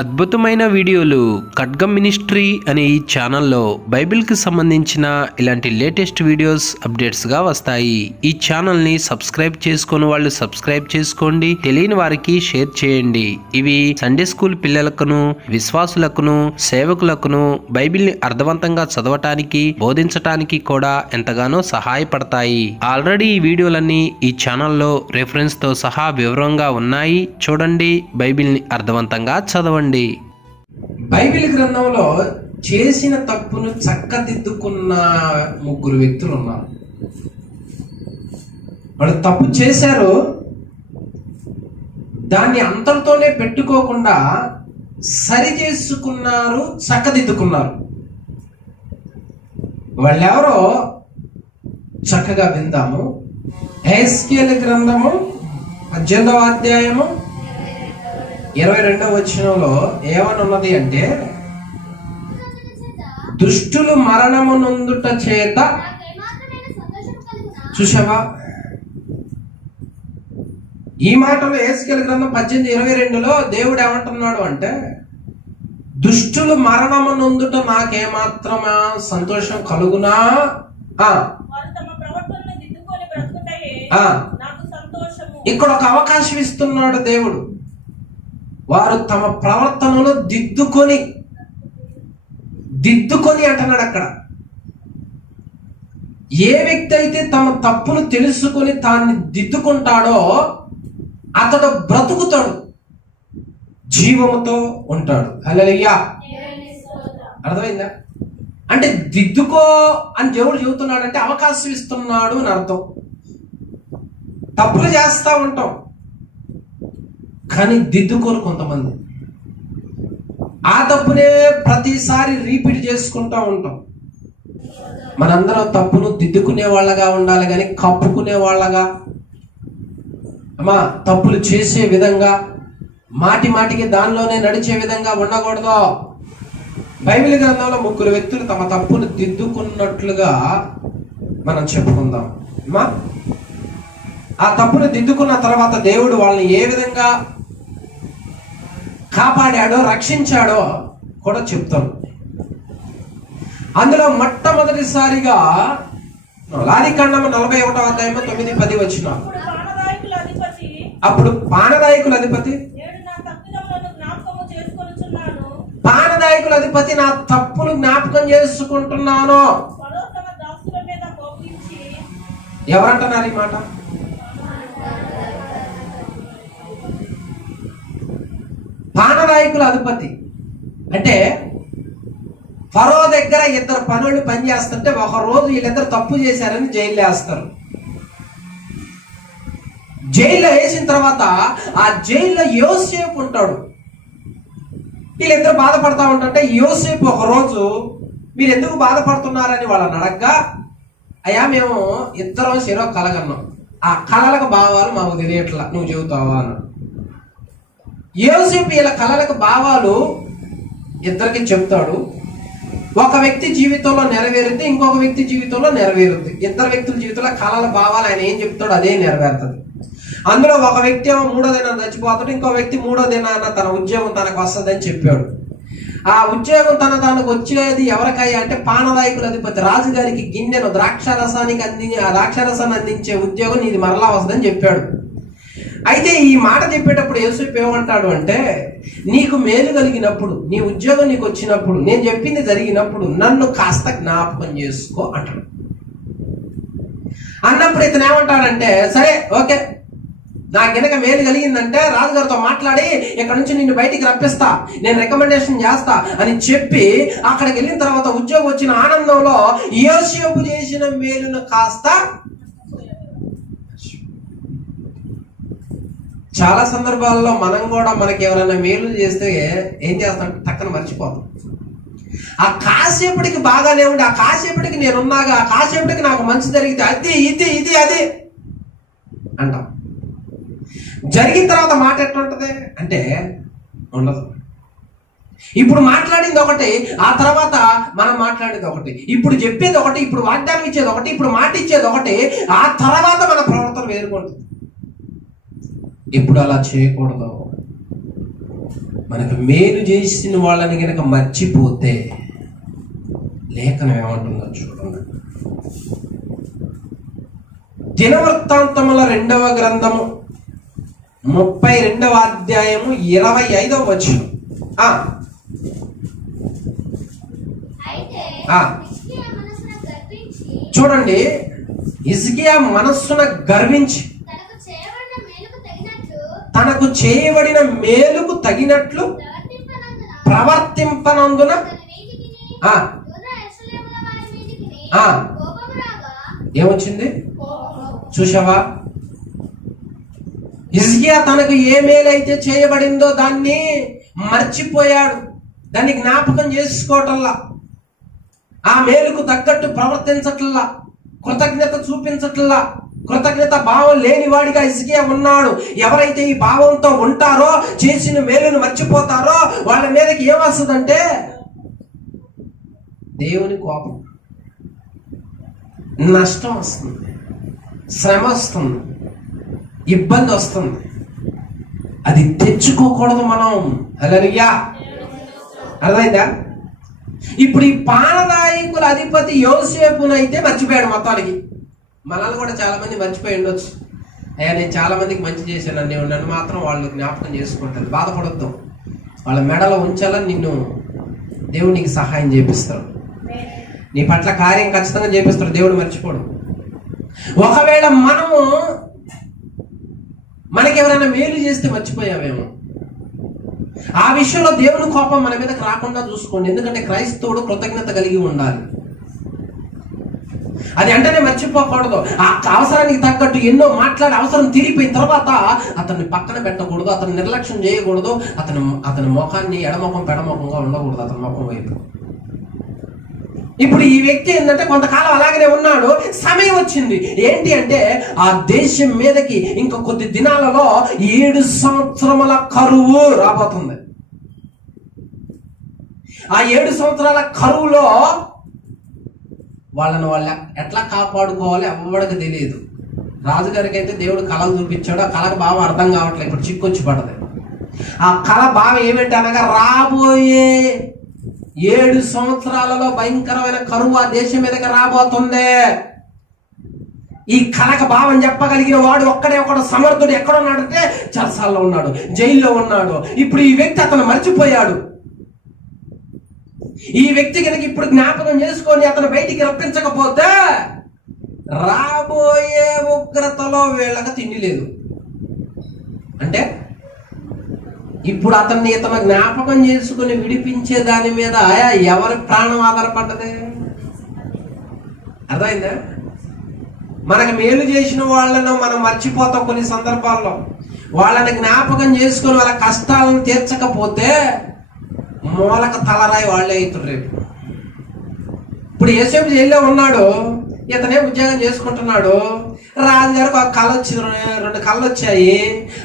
అద్భుతమైన వీడియోలు ఖడ్గం మినిస్ట్రీ అనే ఈ ఛానల్లో బైబిల్కి సంబంధించిన ఇలాంటి లేటెస్ట్ వీడియోస్ అప్డేట్స్గా వస్తాయి. ఈ ఛానల్ని సబ్స్క్రైబ్ చేసుకుని వాళ్ళు సబ్స్క్రైబ్ చేసుకోండి, తెలియని వారికి షేర్ చేయండి. ఇవి సండే స్కూల్ పిల్లలకును, విశ్వాసులకును, సేవకులకును బైబిల్ని అర్థవంతంగా చదవటానికి, బోధించటానికి కూడా ఎంతగానో సహాయపడతాయి. ఆల్రెడీ ఈ వీడియోలన్నీ ఈ ఛానల్లో రెఫరెన్స్తో సహా వివరంగా ఉన్నాయి. చూడండి, బైబిల్ని అర్థవంతంగా చదవండి. బైబిల్ గ్రంథంలో చేసిన తప్పును చక్కదిద్దుకున్న ముగ్గురు వ్యక్తులు ఉన్నారు. వాళ్ళు తప్పు చేశారు, దాన్ని అంతటితోనే పెట్టుకోకుండా సరి చేసుకున్నారు, చక్కదిద్దుకున్నారు. వాళ్ళెవరో చక్కగా విందాము. హెస్కేల్ గ్రంథము 18వ అధ్యాయము 22వ వచనంలో ఏమనున్నది అంటే, దుష్టులు మరణము నొందుట చేత చూసావా? ఈ మాటలో హెస్కేల్ గ్రంథం 18:22లో దేవుడు ఏమంటున్నాడు అంటే, దుష్టులు మరణము నొందుట నాకేమాత్రమా సంతోషం కలుగునా? ఇక్కడ ఒక అవకాశం ఇస్తున్నాడు దేవుడు. వారు తమ ప్రవర్తనలో దిద్దుకొని అంటున్నాడు. అక్కడ ఏ వ్యక్తి అయితే తమ తప్పును తెలుసుకొని తాన్ని దిద్దుకుంటాడో అతడు బ్రతుకుతాడు, జీవముతో ఉంటాడు. హల్లెలూయా. అర్థమైందా? అంటే దిద్దుకో అని దేవుడు చెబుతున్నాడంటే అవకాశం ఇస్తున్నాడు అని అర్థం. తప్పులు చేస్తా ఉంటాం కానీ దిద్దుకోరు కొంతమంది. ఆ తప్పునే ప్రతిసారి రీపీట్ చేసుకుంటూ ఉంటాం. మనందరం తప్పును దిద్దుకునే వాళ్ళగా ఉండాలి కానీ కప్పుకునే వాళ్ళగా, తప్పులు చేసే విధంగా, మాటి మాటికి దానిలోనే నడిచే విధంగా ఉండకూడదు. బైబిల్ గ్రంథంలో ముగ్గురు వ్యక్తులు తమ తప్పును దిద్దుకున్నట్లుగా మనం చెప్పుకుందాం. ఆ తప్పును దిద్దుకున్న తర్వాత దేవుడు వాళ్ళని ఏ విధంగా కాపాడాడో, రక్షించాడో కూడా చెప్తాను. అందులో మొట్టమొదటిసారిగా ఆదికాండము 41వ అధ్యాయము 9-10 వచనాలు. అప్పుడు పానదాయకుల అధిపతి నా తప్పును జ్ఞాపకం చేసుకుంటున్నాను. ఎవరంటున్నారు ఈ మాట? పానదాయకుల అధిపతి అంటే ఫరో దగ్గర ఇద్దరు పనులు పనిచేస్తుంటే ఒక రోజు వీళ్ళిద్దరు తప్పు చేశారని జైల్లో వేస్తారు. జైల్లో వేసిన తర్వాత ఆ జైల్లో యోసేపు ఉంటాడు. వీళ్ళిద్దరు బాధపడతా ఉంటుంటే యోసేపు ఒక రోజు, మీరు ఎందుకు బాధపడుతున్నారని వాళ్ళని అడగ్గా, అయ్యా మేము ఇద్దరం శిరో కలగన్నాం, ఆ కళలకు భావాలు మాకు తెలియట్లా, నువ్వు చెబుతావా అన్నాడు. యోసేపు ఇలా కళలకు భావాలు ఇద్దరికి చెప్తాడు. ఒక వ్యక్తి జీవితంలో నెరవేరుద్ది, ఇంకొక వ్యక్తి జీవితంలో నెరవేరుద్ది. ఇద్దరు వ్యక్తుల జీవితంలో కళల భావాలు ఆయన ఏం చెప్తాడు అదే నెరవేరుతుంది. అందులో ఒక వ్యక్తి ఏమో 3వ దినాన్ని చచ్చిపోతాడు, ఇంకో వ్యక్తి 3వ దినాన తన ఉద్యోగం తనకు వస్తుందని చెప్పాడు. ఆ ఉద్యోగం తనకు వచ్చేది ఎవరికయ్యా అంటే పానదాయకుల అధిపతి రాజుగారికి గిన్నెను ద్రాక్షారసాన్ని అందించే ఉద్యోగం నీది మరలా వస్తుందని చెప్పాడు. అయితే ఈ మాట చెప్పేటప్పుడు యోసేపు ఏమంటాడు అంటే, నీకు మేలు కలిగినప్పుడు, నీ ఉద్యోగం నీకు వచ్చినప్పుడు, నేను చెప్పింది జరిగినప్పుడు నన్ను కాస్త జ్ఞాపకం చేసుకో అంటాడు. అన్నప్పుడు ఇతను ఏమంటాడంటే, సరే ఓకే, నాకు గనక మేలు కలిగిందంటే రాజుగారితో మాట్లాడి ఇక్కడ నుంచి నిన్ను బయటికి రప్పిస్తా, నేను రికమెండేషన్ చేస్తా అని చెప్పి అక్కడికి వెళ్ళిన తర్వాత ఉద్యోగం వచ్చిన ఆనందంలో యోసేపు చేసిన మేలును కాస్త, చాలా సందర్భాల్లో మనం కూడా మనకి ఎవరైనా మేలు చేస్తే ఏం చేస్తాం, టక్కన మర్చిపోతాం. ఆ కాసేపటికి బాగానే ఉండి, ఆ కాసేపటికి నేనున్నాగా, ఆ కాసేపటికి నాకు మంచి జరిగితే అది ఇది ఇది అది అంటాం. జరిగిన తర్వాత మాట ఎట్లుంటది అంటే ఉండదు. ఇప్పుడు మాట్లాడింది ఒకటి, ఆ తర్వాత మనం మాట్లాడేది ఒకటి, ఇప్పుడు చెప్పేది ఒకటి, ఇప్పుడు వాగ్దానం ఇచ్చేది ఒకటి, ఇప్పుడు మాట ఇచ్చేది ఒకటి, ఆ తర్వాత మన ప్రవర్తన వేరుకుంటుంది. ఇప్పుడు అలా చేయకూడదు. మనకు మేలు చేసిన వాళ్ళని కనుక మర్చిపోతే లేఖనం ఏమంటుందో చూడండి. దినవృత్తాంతముల 2వ గ్రంథము 32వ అధ్యాయము 25వ వచనం. చూడండి, హిజ్కియా మనస్సున గర్వించి తనకు చేయబడిన మేలుకు తగినట్లు ప్రవర్తింపనందున ఏమొచ్చింది చూసావా? హిజ్కియా తనకు ఏ మేలైతే చేయబడిందో దాన్ని మర్చిపోయాడు, దాన్ని జ్ఞాపకం చేసుకోవటంలా, ఆ మేలుకు తగ్గట్టు ప్రవర్తించట్లా, కృతజ్ఞత చూపించట్లా, కృతజ్ఞత భావం లేని వాడిగా హిజ్కియా ఉన్నాడు. ఎవరైతే ఈ భావంతో ఉంటారో, చేసిన మేలును మర్చిపోతారో వాళ్ళ మీదకి ఏమొస్తుందంటే దేవుని కోపం, నష్టం వస్తుంది, శ్రమ వస్తుంది, ఇబ్బంది వస్తుంది. అది తెచ్చుకోకూడదు మనం. హల్లెలూయా, అర్థమైందా? ఇప్పుడు ఈ పానదాయకుల అధిపతి యోసేపునైతే మర్చిపోయాడు మొత్తానికి. మనల్ని కూడా చాలా మంది మర్చిపోయి ఉండొచ్చు. అయ్యా నేను చాలా మందికి మంచి చేశాను, నన్ను మాత్రం వాళ్ళు జ్ఞాపకం చేసుకుంటారు. బాధపడొద్దు, వాళ్ళ మెడలో ఉంచాలని నిన్ను దేవుడు నీకు సహాయం చేపిస్తాడు, నీ పట్ల కార్యం ఖచ్చితంగా చేపిస్తాడు, దేవుడు మర్చిపోడు. ఒకవేళ మనకి ఎవరైనా మేలు చేస్తే మర్చిపోయామేమో, ఆ విషయంలో దేవుని కోపం మన మీదకి రాకుండా చూసుకోండి. ఎందుకంటే క్రైస్తవుడు కృతజ్ఞత కలిగి ఉండాలి. అది అంటేనే మర్చిపోకూడదు. ఆ అవసరానికి తగ్గట్టు ఎన్నో మాట్లాడి అవసరం తీరిపోయిన తర్వాత అతన్ని పక్కన పెట్టకూడదు, అతను నిర్లక్ష్యం చేయకూడదు, అతని ముఖాన్ని ఎడముఖం పెడముఖంగా ఉండకూడదు, అతని ముఖం వైపు. ఇప్పుడు ఈ వ్యక్తి ఏంటంటే కొంతకాలం అలాగనే ఉన్నాడు. సమయం వచ్చింది ఏంటి అంటే ఆ దేశం మీదకి ఇంకా కొద్ది దినాలలో 7 సంవత్సరముల కరువు రాబోతుంది. ఆ 7 సంవత్సరాల కరువులో వాళ్ళు ఎట్లా కాపాడుకోవాలి ఎవరికి తెలియదు. రాజుగారికి అయితే దేవుడు కళలు చూపించాడు, ఆ కళకు బాగా అర్థం కావట్లేదు. ఇప్పుడు చిక్కొచ్చి పడదు. ఆ కళ బాగా ఏమిటి అనగా రాబోయే 7 సంవత్సరాలలో భయంకరమైన కరువు ఆ దేశం మీదకి రాబోతుంది. ఈ కళక భావం చెప్పగలిగిన వాడు ఒక్కడే ఒకడు సమర్థుడు. ఎక్కడున్నాడంటే చెరసాల్లో ఉన్నాడు, జైల్లో ఉన్నాడు. ఇప్పుడు ఈ వ్యక్తి అతను మర్చిపోయాడు. ఈ వ్యక్తి కనుక ఇప్పుడు జ్ఞాపకం చేసుకొని అతను బయటికి రప్పించకపోతే రాబోయే ఉగ్రతలో వీళ్ళకి తిండి లేదు. అంటే ఇప్పుడు ఇతను జ్ఞాపకం చేసుకుని విడిపించే దాని మీద ఎవరి ప్రాణం ఆధారపడ్డది? అర్థమైందా? మనకు మేలు చేసిన వాళ్ళను మనం మర్చిపోతాం. కొన్ని సందర్భాల్లో వాళ్ళని జ్ఞాపకం చేసుకుని వాళ్ళ కష్టాలను తీర్చకపోతే మూలక తలరాయి వాళ్ళే అవుతారు రేపు. ఇప్పుడు యోసేపు జైల్లో ఉన్నాడు, ఇతనే ఉద్యోగం చేసుకుంటున్నాడు. రాజుగారికి ఒక కళ వచ్చి 2 కళలు వచ్చాయి.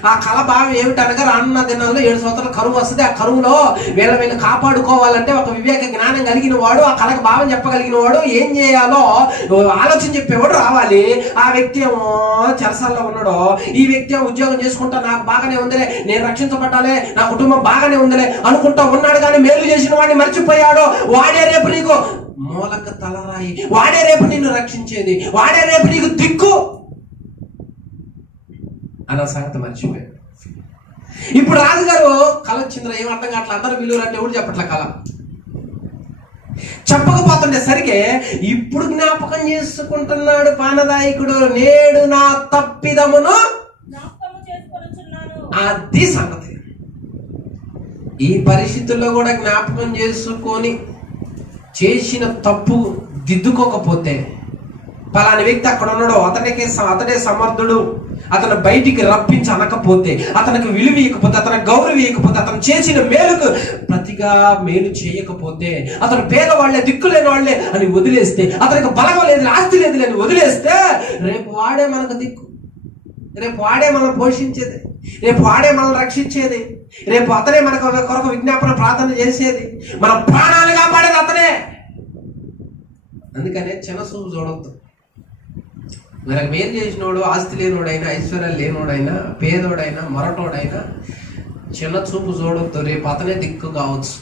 ఆ కళ భావం ఏమిటనగా రానున్న దినాల్లో 7 సంవత్సరాల కరువు వస్తుంది. ఆ కరువులో వీళ్ళని కాపాడుకోవాలంటే ఒక వివేక జ్ఞానం కలిగిన వాడు, ఆ కళకు భావం చెప్పగలిగిన వాడు, ఏం చేయాలో ఆలోచన చెప్పేవాడు రావాలి. ఆ వ్యక్తి ఏమో చెరసాల్లో ఉన్నాడు, ఈ వ్యక్తి ఏమో ఉద్యోగం చేసుకుంటా నాకు బాగానే ఉందిలే, నేను రక్షించబడ్డాలే, నా కుటుంబం బాగానే ఉందిలే అనుకుంటా ఉన్నాడు. కానీ మేలు చేసిన వాడిని మర్చిపోయాడు. వాడే రేపు నీకు మూలక తలరాయి, వాడే రేపు నిన్ను రక్షించేది, వాడే రేపు నీకు దిక్కు అన్న సంగతి మర్చిపోయాడు. ఇప్పుడు రాజుగారు కళ వచ్చిందిరా, ఏం అర్థం కావట్లే, అందరూ విలువలు అంటే ఎవరు చెప్పట్లే. కళ చెప్పకపోతుండే సరిగే ఇప్పుడు జ్ఞాపకం చేసుకుంటున్నాడు పానదాయకుడు, నేడు నా తప్పిదమును అది సంగతి. ఈ పరిస్థితుల్లో కూడా జ్ఞాపకం చేసుకొని చేసిన తప్పు దిద్దుకోకపోతే, పలాని వ్యక్తి అక్కడ ఉన్నాడు, అతడే సమర్థుడు, అతను బయటికి రప్పించి అనకపోతే, అతనికి విలువ ఇవ్వకపోతే, అతనికి గౌరవం ఇవ్వకపోతే, అతను చేసిన మేలుకు ప్రతిగా మేలు చేయకపోతే, అతను పేదవాళ్లే దిక్కులేని వాళ్లే అని వదిలేస్తే, అతనికి బలగం లేదు, ఆస్తి లేదు అని వదిలేస్తే, రేపు వాడే మనకు దిక్కు, రేపు వాడే మనం పోషించేది, రేపు వాడే మనం రక్షించేది, రేపు అతనే మనకు కొరకు విజ్ఞాపన ప్రార్థన చేసేది, మన ప్రాణాలు కాపాడేది అతనే. అందుకనే చిన్న చూపు చూడొద్దు. మనకు మేలు చేసినోడు ఆస్తి లేనోడైనా, ఐశ్వర్యాలు లేనోడైనా, పేదోడైనా, మొరటోడైనా చిన్న చూపు చూడొద్దు, రేపు అతనే దిక్కు కావచ్చు.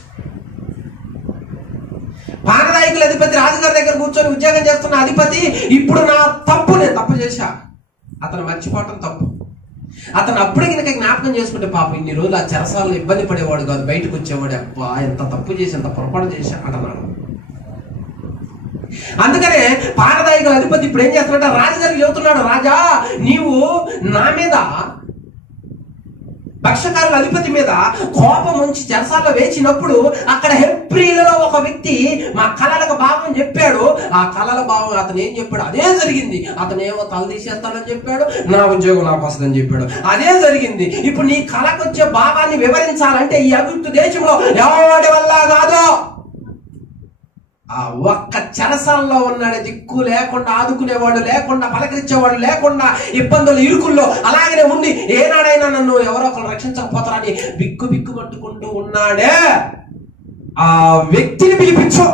పానదాయకుల అధిపతి రాజుగారి దగ్గర కూర్చొని ఉద్యోగం చేస్తున్న అధిపతి ఇప్పుడు నా తప్పు, నేను తప్పు చేశా, అతను మర్చిపోవటం తప్పు. అతను అప్పుడే కనుక జ్ఞాపకం చేసుకుంటే పాపం ఇన్ని రోజులు ఆ చెరసాలలో ఇబ్బంది పడేవాడు కాదు, బయటకు వచ్చేవాడు. అబ్బా ఎంత తప్పు చేసి ఎంత పొరపాటు చేశా అంటున్నాడు. అందుకనే పానదాయకుల అధిపతి ఇప్పుడు ఏం చేస్తున్నాడు, రాజుగారికి చెబుతున్నాడు, రాజా నీవు నా మీద, భక్షకారుల అధిపతి మీద కోపం ఉంచి చెరసాల్లో వేచినప్పుడు అక్కడ హెబ్రీలలో ఒక వ్యక్తి మా కళలకు భావం చెప్పాడు. ఆ కళల భావం అతను ఏం చెప్పాడు, అదే జరిగింది. అతను ఏమో తల తీసేస్తానని చెప్పాడు, నా ఉద్యోగం నాకు వస్తుందని చెప్పాడు, అదే జరిగింది. ఇప్పుడు నీ కళకు వచ్చే భావాన్ని వివరించాలంటే ఈ అభివృద్ధి దేశంలో ఎవరి వల్ల కాదు, ఆ ఒక్క చెరసాలలో ఉన్నాడే, దిక్కు లేకుండా, ఆదుకునేవాడు లేకుండా, పలకరించేవాడు లేకుండా, ఇబ్బందులు ఇరుకుల్లో అలాగనే ఉండి ఏనాడైనా నన్ను ఎవరో ఒకరు రక్షించకపోతారని బిక్కు బిక్కు పట్టుకుంటూ ఉన్నాడే, ఆ వ్యక్తిని పిలిపించు,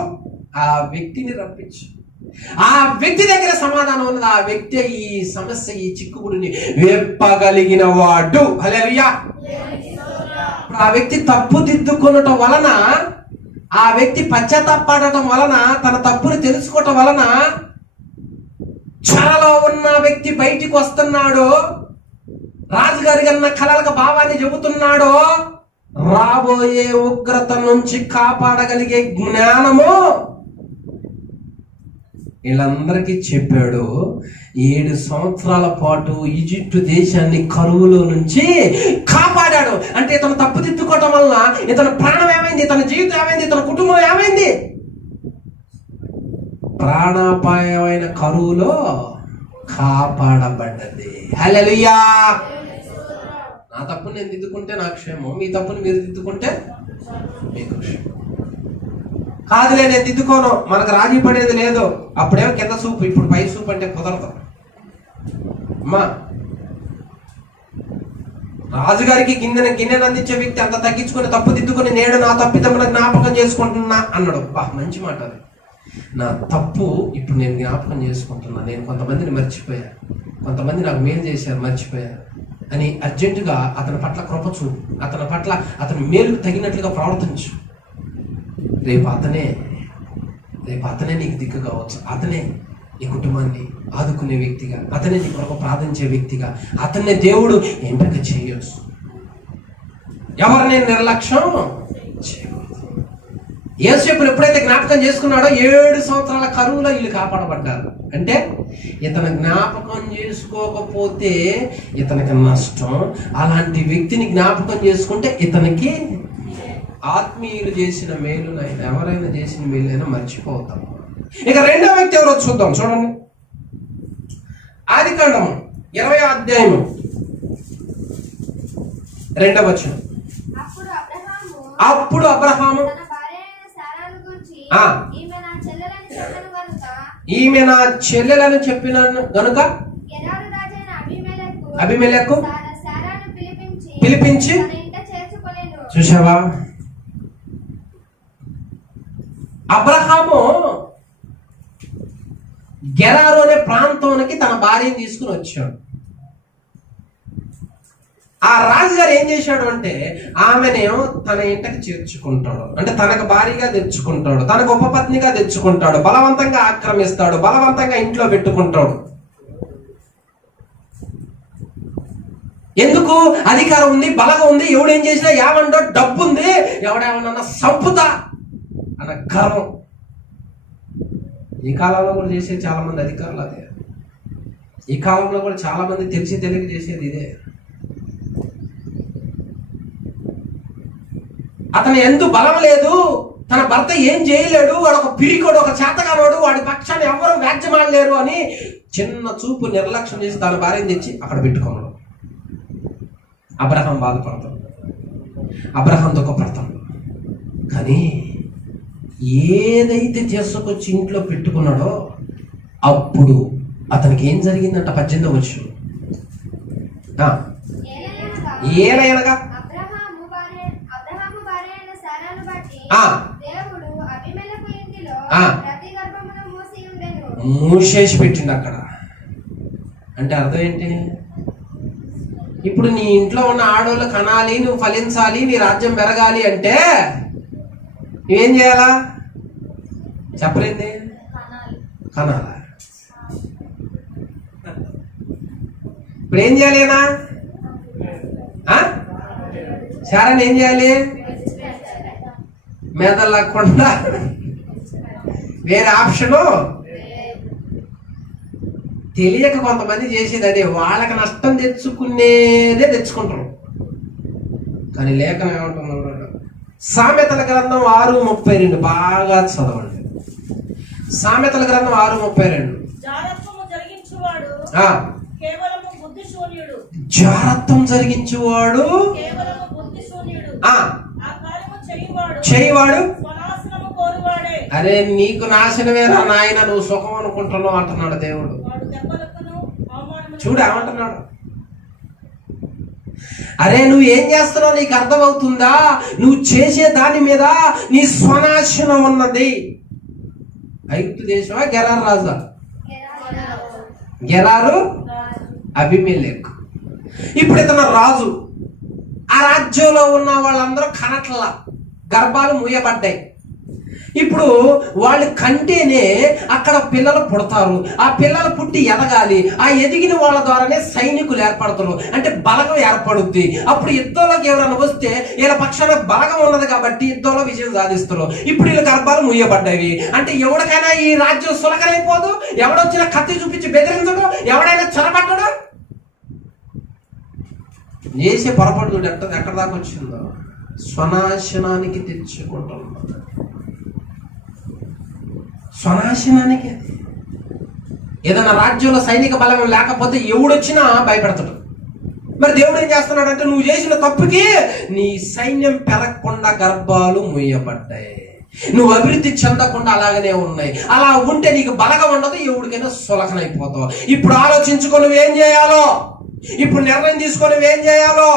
ఆ వ్యక్తిని రప్పించు. ఆ వ్యక్తి దగ్గర సమాధానం ఉన్నది. ఆ వ్యక్తి ఈ సమస్య, ఈ చిక్కుముడిని విప్పగలిగిన వాడు. హల్లెలూయా. ఆ వ్యక్తి తప్పు దిద్దుకొనటం వలన, ఆ వ్యక్తి పశ్చాత్తాపడటం వలన, తన తప్పుని తెలుసుకోవటం వలన చెరలో ఉన్న వ్యక్తి బయటికి వస్తున్నాడు. రాజుగారి కన్నా కలలకు భావాన్ని చెబుతున్నాడు. రాబోయే ఉగ్రత నుంచి కాపాడగలిగే జ్ఞానము వీళ్ళందరికీ చెప్పాడు. 7 సంవత్సరాల పాటు ఈజిప్టు దేశాన్ని కరువులో నుంచి కాపాడాడు. అంటే ఇతను తప్పుదిద్దుకోవటం వలన ఇతని ప్రాణం ఏమైంది, ఇతని జీవితం ఏమైంది, ఇతని కుటుంబం ఏమైంది, ప్రాణాపాయమైన కరువులో కాపాడబడ్డది. హల్లెలూయా. నా తప్పుని నేను దిద్దుకుంటే నాకు క్షేమం, మీ తప్పుని మీరు దిద్దుకుంటే మీకు క్షేమం. కాదులే నేను దిద్దుకోను, మనకు రాజీ పడేది లేదు, అప్పుడేమో కింద సూపు, ఇప్పుడు పై సూపు అంటే కుదరదు. అమ్మా, రాజుగారికి గిన్నెను అందించే వ్యక్తి అంత తగ్గించుకొని తప్పు దిద్దుకొని నేడు నా తప్పిదములను జ్ఞాపకం చేసుకుంటున్నా అన్నాడు. బా, మంచి మాట అది. నా తప్పు ఇప్పుడు నేను జ్ఞాపకం చేసుకుంటున్నా, నేను కొంతమందిని మర్చిపోయా, కొంతమంది నాకు మేలు చేశారు మర్చిపోయా అని అర్జెంటుగా అతని పట్ల కృప చూపు, అతని పట్ల అతని మేలుకు తగినట్లుగా ప్రవర్తించు. రేపు అతనే నీకు దిక్కు కావచ్చు, అతనే నీ కుటుంబాన్ని ఆదుకునే వ్యక్తిగా, అతనే నీ కొరకు ప్రార్థించే వ్యక్తిగా, అతన్నే దేవుడు ఎంపిక చేయొచ్చు. ఎవరిని నిర్లక్ష్యం చేయకూడదు. యేసేపును ఎప్పుడైతే జ్ఞాపకం చేసుకున్నాడో 7 సంవత్సరాల కరువులో వీళ్ళు కాపాడబడ్డారు. అంటే ఇతను జ్ఞాపకం చేసుకోకపోతే ఇతనికి నష్టం, అలాంటి వ్యక్తిని జ్ఞాపకం చేసుకుంటే ఇతనికి ఆత్మీయులు చేసిన మేలునైనా, ఎవరైనా చేసిన మేలునైనా మర్చిపోతాం. ఇక రెండో వ్యక్తి ఎవరో చూద్దాం. చూడండి, ఆదికాండము 20వ అధ్యాయము 2వ వచనం. అప్పుడు అబ్రహాము ఈమె నా చెల్లెలను చెప్పిన గనుక అబీమెలెకు పిలిపించి, చూసావా, అబ్రహాము గెరారు అనే ప్రాంతానికి తన భార్యను తీసుకుని వచ్చాడు. ఆ రాజుగారు ఏం చేశాడు అంటే ఆమెనేమో తన ఇంటికి చేర్చుకుంటాడు, అంటే తనకు భార్యగా తెచ్చుకుంటాడు, తనకు ఉపపత్నిగా తెచ్చుకుంటాడు, బలవంతంగా ఆక్రమిస్తాడు, బలవంతంగా ఇంట్లో పెట్టుకుంటాడు. ఎందుకు? అధికారం ఉంది, బలగం ఉంది, ఎవడేం చేసినా ఏమండో డబ్బు ఉంది, ఎవడేమన్నా సంపుతా అన్న గర్వం. ఈ కాలంలో కూడా చేసేది చాలా మంది అధికారులు అదే. ఈ కాలంలో కూడా చాలా మంది తెలిసి తెలియక చేసేది ఇదే. అతను ఎందుకు బలం లేదు, తన భర్త ఏం చేయలేడు, వాడు ఒక పిరికోడు, ఒక చేతగానోడు, వాడి పక్షాన్ని ఎవరు వ్యాజ్యమాడలేరు అని చిన్న చూపు నిర్లక్ష్యం చేసి తన భార్యను తెచ్చి అక్కడ పెట్టుకున్నాడు. అబ్రహాం బాధపడతాడు, అబ్రహాం దుఃఖపడతాడు. కానీ ఏదైతే చేసుకొచ్చి ఇంట్లో పెట్టుకున్నాడో అప్పుడు అతనికి ఏం జరిగిందంట? 18వ వచనం. ఏలయనగా మూసేసి పెట్టిండు అక్కడ. అంటే అర్థం ఏంటి? ఇప్పుడు నీ ఇంట్లో ఉన్న ఆడవాళ్ళు కనాలి, నువ్వు ఫలించాలి, నీ రాజ్యం పెరగాలి అంటే నువ్వేం చేయాలా చెప్పలేండి? కనాలా. ఇప్పుడు ఏం చేయాలి అనా? శారాన్ని ఏం చేయాలి? మెదలకుండా వేరే ఆప్షను తెలియక కొంతమంది చేసేది అదే, వాళ్ళకి నష్టం తెచ్చుకునేదే తెచ్చుకుంటారు. కానీ లేఖనం ఏమంటున్నాడు? సామెతల గ్రంథం 6:32 బాగా చదవండి. సామెతల గ్రంథం 6:32. జారత్వం జరిగించువాడు చేయవాడు. అరే నీకు నాశనమేరా నాయన, నువ్వు సుఖం అనుకుంటున్నావు అంటున్నాడు దేవుడు. చూడు ఏమంటున్నాడు? అరే నువ్వు ఏం చేస్తున్నావు నీకు అర్థమవుతుందా? నువ్వు చేసే దాని మీద నీ స్వనాశనం ఉన్నది. ఐగుప్తు దేశమా గెరారు రాజా? గెరారు అబీమెలెకు. ఇప్పుడు ఇతను రాజు. ఆ రాజ్యంలో ఉన్న వాళ్ళందరూ కనట్లా, గర్భాలు మూయబడ్డాయి. ఇప్పుడు వాళ్ళు కంటేనే అక్కడ పిల్లలు పుడతారు. ఆ పిల్లలు పుట్టి ఎదగాలి. ఆ ఎదిగిన వాళ్ళ ద్వారానే సైనికులు ఏర్పడతారు, అంటే బలగం ఏర్పడుద్ది. అప్పుడు యుద్ధంలోకి ఎవరైనా వస్తే వీళ్ళ పక్షాన బలగం ఉన్నది కాబట్టి యుద్ధంలో విజయం సాధిస్తారు. ఇప్పుడు వీళ్ళ గర్భాలు మూయబడ్డాయి అంటే ఎవరికైనా ఈ రాజ్యం సులకనైపోదు. ఎవడొచ్చినా కత్తి చూపించి బెదిరించడం, ఎవడైనా చొరబట్టడం. చేసే పొరపాటు ఎక్కడ దాకా వచ్చిందో స్వనాశనానికి తెచ్చుకుంటున్నాడు. స్వనాశనానికి. ఏదైనా రాజ్యంలో సైనిక బలం లేకపోతే ఎవడొచ్చినా భయపెడతాడు. మరి దేవుడు ఏం చేస్తున్నాడంటే నువ్వు చేసిన తప్పుకి నీ సైన్యం పెరగకుండా గర్భాలు మూయబడ్డాయి, నువ్వు అభివృద్ధి చెందకుండా అలాగనే ఉన్నాయి. అలా ఉంటే నీకు బలగా ఉండదు, ఎవరికైనా సులకనైపోతావు. ఇప్పుడు ఆలోచించుకో నువ్వేం చేయాలో, ఇప్పుడు నిర్ణయం తీసుకొని నువ్వేం చేయాలో.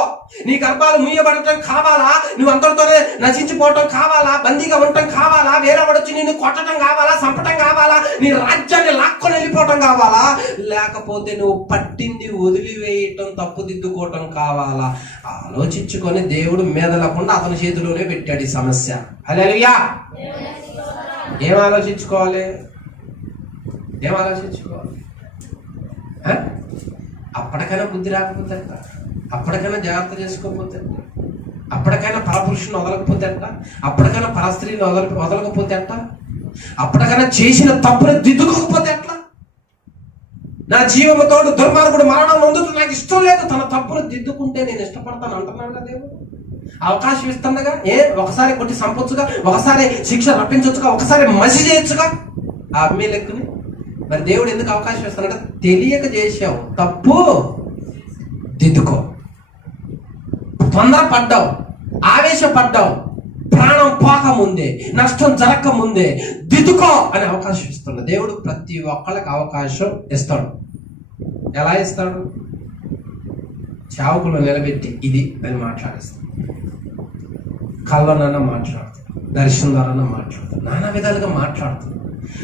నీ గర్భాలు మూయబడటం కావాలా? నువ్వు అందరితోనే నశించిపోవటం కావాలా? బందీగా ఉండటం కావాలా? వేరే వాడొచ్చి నిన్ను కొట్టడం కావాలా? చంపటం కావాలా? నీ రాజ్యాన్ని లాక్కొని వెళ్ళిపోవటం కావాలా? లేకపోతే నువ్వు పట్టింది వదిలివేయటం, తప్పుదిద్దుకోవటం కావాలా? ఆలోచించుకొని దేవుడు మెదలకుండా అతని చేతిలోనే పెట్టాడు ఈ సమస్య. హల్లెలూయా. ఏం ఆలోచించుకోవాలి? ఏం ఆలోచించుకోవాలి? అప్పటికైనా బుద్ధి రాకపోతే, అప్పటికైనా జాగ్రత్త చేసుకోకపోతే, అప్పటికైనా పరపురుషుని వదలకపోతే, అప్పటికైనా పరస్త్రీని వదలకపోతే, అప్పటికైనా చేసిన తప్పుని దిద్దుకోకపోతే ఎట్లా? నా జీవముతోడు దుర్మార్గుడు మరణం పొందుతూ నాకు ఇష్టం లేదు, తన తప్పును దిద్దుకుంటే నేను ఇష్టపడతాను అంటున్నాడు కదా దేవుడు. అవకాశం ఇస్తుండగా ఒకసారి కొట్టి చంపొచ్చుగా, ఒకసారి శిక్ష రప్పించొచ్చుగా, ఒకసారి మసి చేయొచ్చుగా ఆ అబీమెలెకుని. మరి దేవుడు ఎందుకు అవకాశం ఇస్తాడంటే తెలియక చేసావు తప్పు, దిద్దుకో. తొందరపడ్డావు, ఆవేశపడ్డావు, ప్రాణం పోకముందే, నష్టం జరగకముందే దిద్దుకో అని అవకాశం ఇస్తున్నాడు దేవుడు. ప్రతి ఒక్కళ్ళకి అవకాశం ఇస్తాడు. ఎలా ఇస్తాడు? చావుకులో నిలబెట్టి ఇది అని మాట్లాడిస్తాడు, కళ్ళనన్నా మాట్లాడుతాడు, దర్శనం ద్వారా మాట్లాడుతాడు, నానా విధాలుగా మాట్లాడుతాడు.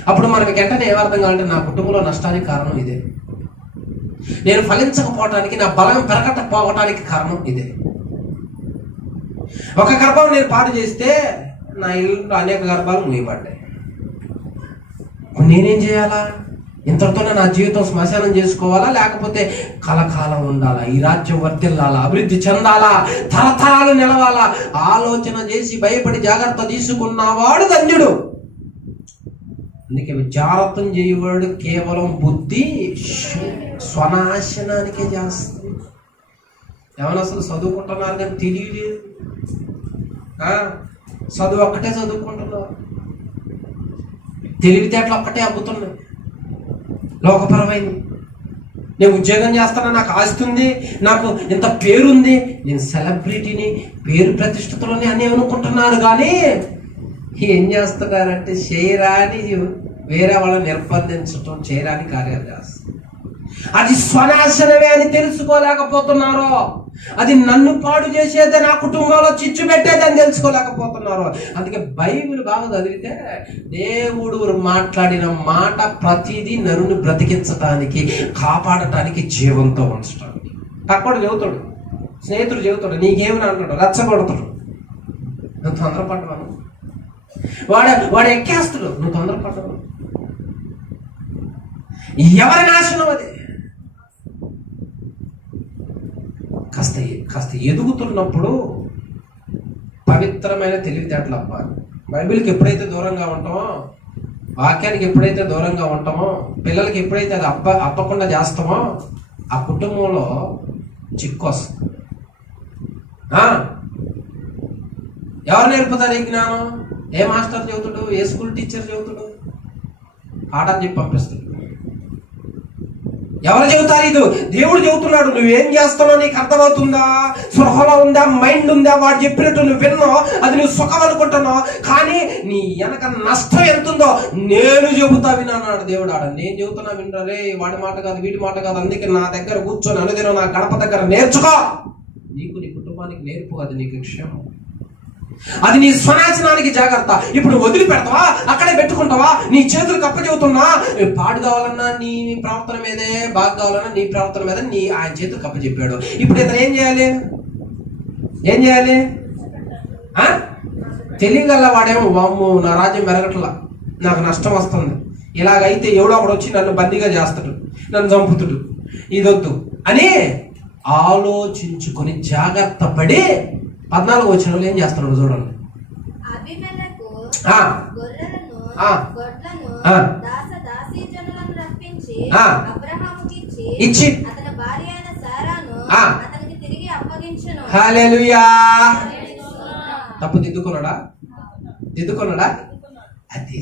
అప్పుడు మనకి వెంటనే ఏమర్థం కావాలంటే నా కుటుంబంలో నష్టానికి కారణం ఇదే, నేను ఫలించకపోవటానికి, నా బలం పెరగకపోవటానికి కారణం ఇదే. ఒక గర్భం నేను పాడు చేస్తే నా ఇల్లు అనేక గర్భాలు మూయబడ్డాయి. నేనేం చేయాలా? ఇంతటితోనే నా జీవితం శ్మశానం చేసుకోవాలా? లేకపోతే కలకాలం ఉండాలా? ఈ రాజ్యం వర్ధిల్లాలా? అభివృద్ధి చెందాలా? తరతరాలు నిలవాలా? ఆలోచన చేసి భయపడి జాగ్రత్త తీసుకున్నవాడు ధన్యుడు. అందుకే జాగ్రత్తం చేయవాడు కేవలం బుద్ధి స్వనాశనానికే చేస్తుంది. ఏమన్నా అసలు చదువుకుంటున్నారు కానీ తెలియలేదు, చదువు ఒక్కటే చదువుకుంటున్నారు, తెలివితేటలు ఒక్కటే అబ్బుతున్నాయి, లోకపరమైంది. నేను ఉద్యోగం చేస్తానా, నాకు ఆస్తుంది, నాకు ఇంత పేరుంది, నేను సెలబ్రిటీని, పేరు ప్రతిష్టతలోనే అని అనుకుంటున్నారు. కానీ ఏం చేస్తున్నారంటే చేయరాని, వేరే వాళ్ళని నిర్బంధించటం, చేయరాని కార్యాలు చేస్తారు. అది స్వనాశనమే అని తెలుసుకోలేకపోతున్నారు. అది నన్ను పాడు చేసేదే, నా కుటుంబంలో చిచ్చు పెట్టేదని తెలుసుకోలేకపోతున్నారు. అందుకే బైబిల్ బాగా చదివితే దేవుడు మాట్లాడిన మాట ప్రతిదీ నరుని బ్రతికించటానికి, కాపాడటానికి, జీవంతో ఉంచడానికి. అక్కడ చదువుతాడు స్నేహితుడు చెబుతాడు నీకేమని అంటాడు, రెచ్చగొడతాడు, నువ్వు తొందరపడ్డాను. వాడు ఎక్కేస్తాడు, నువ్వు తొందరపడ్డావు. ఎవరి నాశనం అది? కాస్త ఎదుగుతున్నప్పుడు పవిత్రమైన తెలివితేటలు అవ్వాలి. బైబిల్కి ఎప్పుడైతే దూరంగా ఉంటామో, వాక్యానికి ఎప్పుడైతే దూరంగా ఉంటామో, పిల్లలకి ఎప్పుడైతే అది అప్పకుండా చేస్తామో, ఆ కుటుంబంలో చిక్కు వస్తుంది. ఎవరు నేర్పుతారు ఈ జ్ఞానం? ఏ మాస్టర్ చెబుతాడు? ఏ స్కూల్ టీచర్ చెబుతాడు? పాఠాలు చెప్పి పంపిస్తాడు. ఎవరు చెబుతారు? ఇది దేవుడు చెబుతున్నాడు. నువ్వేం చేస్తున్నావు నీకు అర్థమవుతుందా? స్పృహలో ఉందా? మైండ్ ఉందా? వాడు చెప్పినట్టు నువ్వు విన్నావు, అది నువ్వు సుఖం అనుకుంటున్నావు, కానీ నీ వెనక నష్టం ఎంతుందో నేను చెబుతా విన్నాడు దేవుడు. నేను చెబుతున్నా వినరే, వాడి మాట కాదు, వీడి మాట కాదు. అందుకే నా దగ్గర కూర్చొని అనుదినం నా గడప దగ్గర నేర్చుకో. నీకు నీ కుటుంబానికి నేర్పు, అది నీకు క్షేమం. అది నీ స్వనాశనానికి జాగ్రత్త. ఇప్పుడు వదిలిపెడతావా? అక్కడే పెట్టుకుంటావా? నీ చేతులకు అప్పచెబుతున్నా, పాడు కావాలన్నా నీ ప్రవర్తన మీదే, బాగా కావాలన్నా నీ ప్రవర్తన మీద ఆయన చేతులకు అప్పచెప్పాడు. ఇప్పుడు ఇతను ఏం చేయాలి? తెలియగల వాడేమో, వామ్మో నా రాజ్యం మెరగట్లా, నాకు నష్టం వస్తుంది, ఇలాగైతే ఎవడో ఒకడు వచ్చి నన్ను బందీగా చేస్తాడు, నన్ను చంపుతుడు, ఇదొద్దు అని ఆలోచించుకొని జాగ్రత్త పడి 14 వచనంలో ఏం చేస్తున్నాడు చూడండి. ఇచ్చి హల్లెలూయా. తప్పు దిద్దుకున్నాడా? అది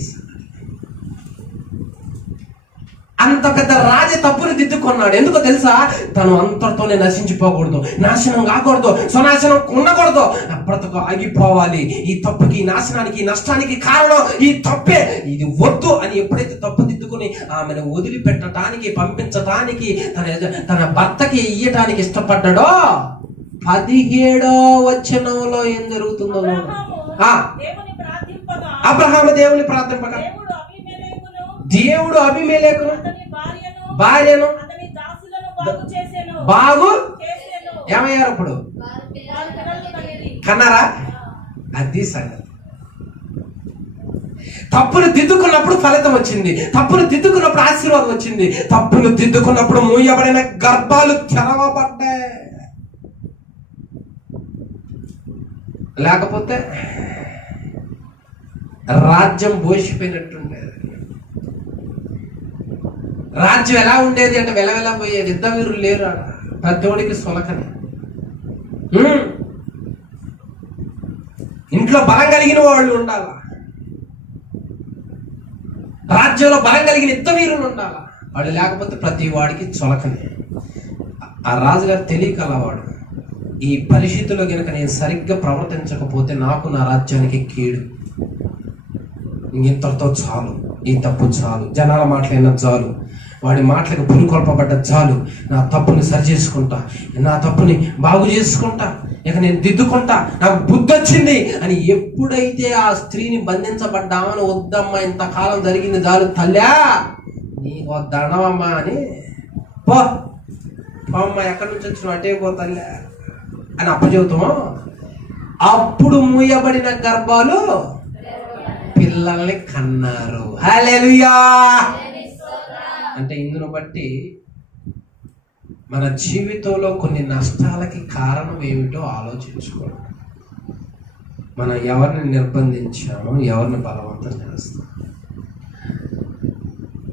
అంత పెద్ద రాజ తప్పుని దిద్దుకున్నాడు. ఎందుకో తెలుసా? తను అంతటితోనే నశించిపోకూడదు, నాశనం కాకూడదు, స్వనాశనం ఉండకూడదు, బ్రతుకు ఆగిపోవాలి. ఈ తప్పుకి, నాశనానికి, నష్టానికి కారణం ఈ తప్పే, ఇది వద్దు అని ఎప్పుడైతే తప్పు దిద్దుకుని ఆమెను వదిలిపెట్టడానికి, పంపించటానికి, తన భర్తకి ఇయ్యటానికి ఇష్టపడ్డాడో 17వ వచనంలో ఏం జరుగుతుందో అబ్రహాము దేవుని ప్రార్థింపగా దేవుడు అబీమెలెకును భార్యను బాగు ఏమయ్యారు? అప్పుడు కన్నారా? అది సంగతి. తప్పును దిద్దుకున్నప్పుడు ఫలితం వచ్చింది, తప్పును దిద్దుకున్నప్పుడు ఆశీర్వాదం వచ్చింది, తప్పును దిద్దుకున్నప్పుడు మూయబడిన గర్భాలు తెరవబడ్డాయి. లేకపోతే రాజ్యం బోసిపోయినట్టుండేది. రాజ్యం ఎలా ఉండేది అంటే వెలవెలా పోయేది. యుద్ధ వీరులు లేరు, పెద్దోడికి సొలకని. ఇంట్లో బలం కలిగిన వాళ్ళు ఉండాల, రాజ్యంలో బలం కలిగిన యుద్ధ వీరులు ఉండాల. వాళ్ళు లేకపోతే ప్రతి వాడికి చొలకని. ఆ రాజుగారు తెలియకలవాడు, ఈ పరిస్థితుల్లో కనుక నేను సరిగ్గా ప్రవర్తించకపోతే నాకు, నా రాజ్యానికి కీడు, ఇంతటితో చాలు, ఈ తప్పు చాలు, జనాల మాటలైనా చాలు, వాడి మాటలకు పులికొల్పబడ్డ చాలు, నా తప్పుని సరి చేసుకుంటా, నా తప్పుని బాగు చేసుకుంటా, ఇక నేను దిద్దుకుంటా, నాకు బుద్ధి వచ్చింది అని ఎప్పుడైతే ఆ స్త్రీని బంధించబడ్డామని, వద్దమ్మా ఇంతకాలం జరిగింది చాలు తల్లా, నీకు దండమమ్మా అని పో అమ్మ, ఎక్కడి నుంచి వచ్చిన అటే పో తల్లా అని అప్పచెబుతామో, అప్పుడు మూయబడిన గర్భాలు పిల్లల్ని కన్నారు. హల్లెలూయా. అంటే ఇందును బట్టి మన జీవితంలో కొన్ని నష్టాలకి కారణం ఏమిటో ఆలోచించుకోండి. మనం ఎవరిని నిర్బంధించామో, ఎవరిని బలవంతం చేస్తాం.